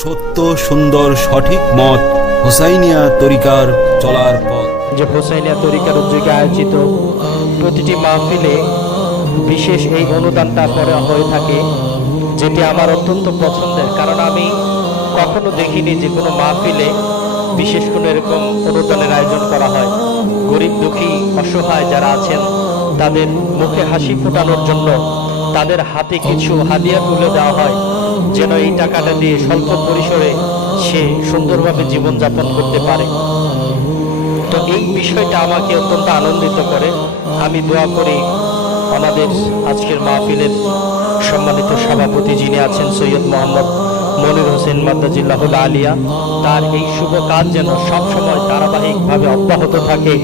সত্য সুন্দর সঠিক মত হুসাইনিয়া তরিকার চলার পথ। যে হুসাইনিয়া তরিকার উদ্যোগে আয়োজিত প্রতিটি মাহফিলে বিশেষ এই অনুদানটা করা হয়ে থাকে, যেটি আমার অত্যন্ত পছন্দের। কারণ আমি কখনো দেখিনি যে কোনো মাহফিলে বিশেষ কোনো এরকম অনুদানের আয়োজন করা হয়। গরিব দুঃখী অসহায় যারা আছেন তাদের মুখে হাসি ফোটানোর জন্য তাদের হাতে কিছু হাদিয়া তুলে দেওয়া হয়, যেন এই টাকাটা দিয়ে স্বল্প পরিসরে সে সুন্দরভাবে জীবনযাপন করতে পারে। তো এই বিষয়টা আমাকে অত্যন্ত আনন্দিত করে। আমি দোয়া করি আমাদের আজকের মাহফিলের সম্মানিত সভাপতি যিনি আছেন সৈয়দ মোহাম্মদ মনির হোসেন মাদ্দাজিল্লাহুল আলিয়া, তার এই শুভ কাজ যেন সবসময় ধারাবাহিকভাবে অব্যাহত থাকে।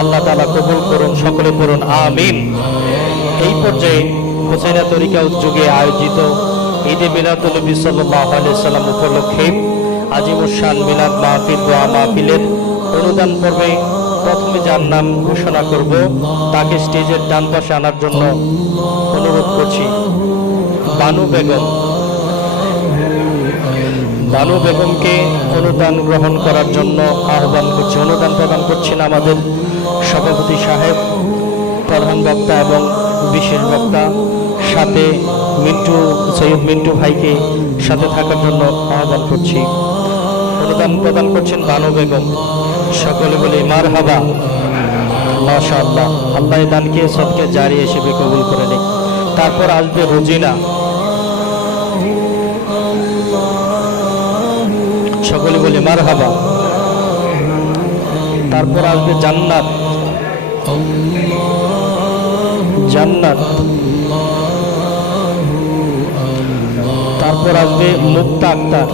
আল্লাহ তাআলা কবুল করুন, সকলে পড়ুন আমিন। এই পর্যায়ে হুসাইনিয়া তরিকা উদ্যোগে আয়োজিত ঈদে মিলাদুন নবী সাল্লাল্লাহু আলাইহি সাল্লাম উপলক্ষে আজিমুশ-শান মিলাদ মাহফিল দোয়া মাহফিলের অনুদান পর্বে প্রথমে যার নাম ঘোষণা করব তাকে স্টেজের ডান পাশে আনার জন্য অনুরোধ করছি। বানু বেগম, বানু বেগমকে অনুদান গ্রহণ করার জন্য আহ্বান করছি। অনুদান প্রদান করছেন আমাদের সভাপতি সাহেব, প্রধান বক্তা এবং বিশেষ বক্তা, সাথে মিন্টু সৈয়দ মিন্টু ভাইকে সাথে থাকার জন্য আহ্বান করছি। অনুদান প্রদান করছেন বানু বেগম। সকলে বলি মারহাবা, মাশাআল্লাহ। আল্লাহ এই দানকে সদকা জারি হিসেবে কবুল করে নিক। তারপর আসবে রোজিনা, সকলে বলি মারহাবা। তারপর আসবে জান্নাত, জান্নাত। তারপর আসবে মুক্তা আক্তার,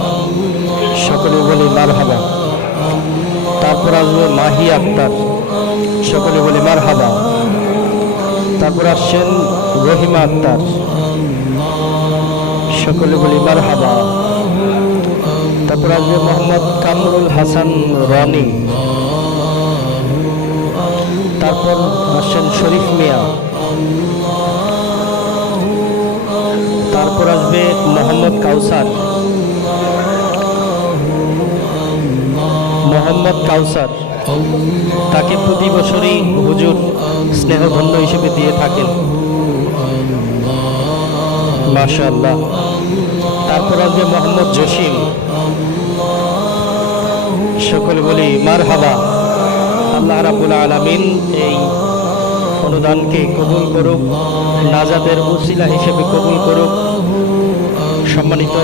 সকলে বলি মারহাবা। তারপর আসবে মাহি আক্তার, সকলে বলি মারহাবা। তারপর আসছেন রহিমা আক্তার, সকলে বলি মারহাবা। তারপর আসবে মোহাম্মদ কামরুল হাসান রনি। তারপর আসছেন শরীফ মিয়া। তারপর আসবে মোহাম্মদ কাউসার, মোহাম্মদ কাউসার। তাকে প্রতি বছরই হুজুর স্নেহধন্য হিসেবে দিয়ে থাকেন, মাশাআল্লাহ। তারপর আসবে মোহাম্মদ জসিম, সকলে বলি মারহাবা। আল্লাহ রাব্বুল আলামিন এই অনুদানকে কবুল করুক, নাজাতের উসিলা হিসেবে কবুল করুক। সম্মানিত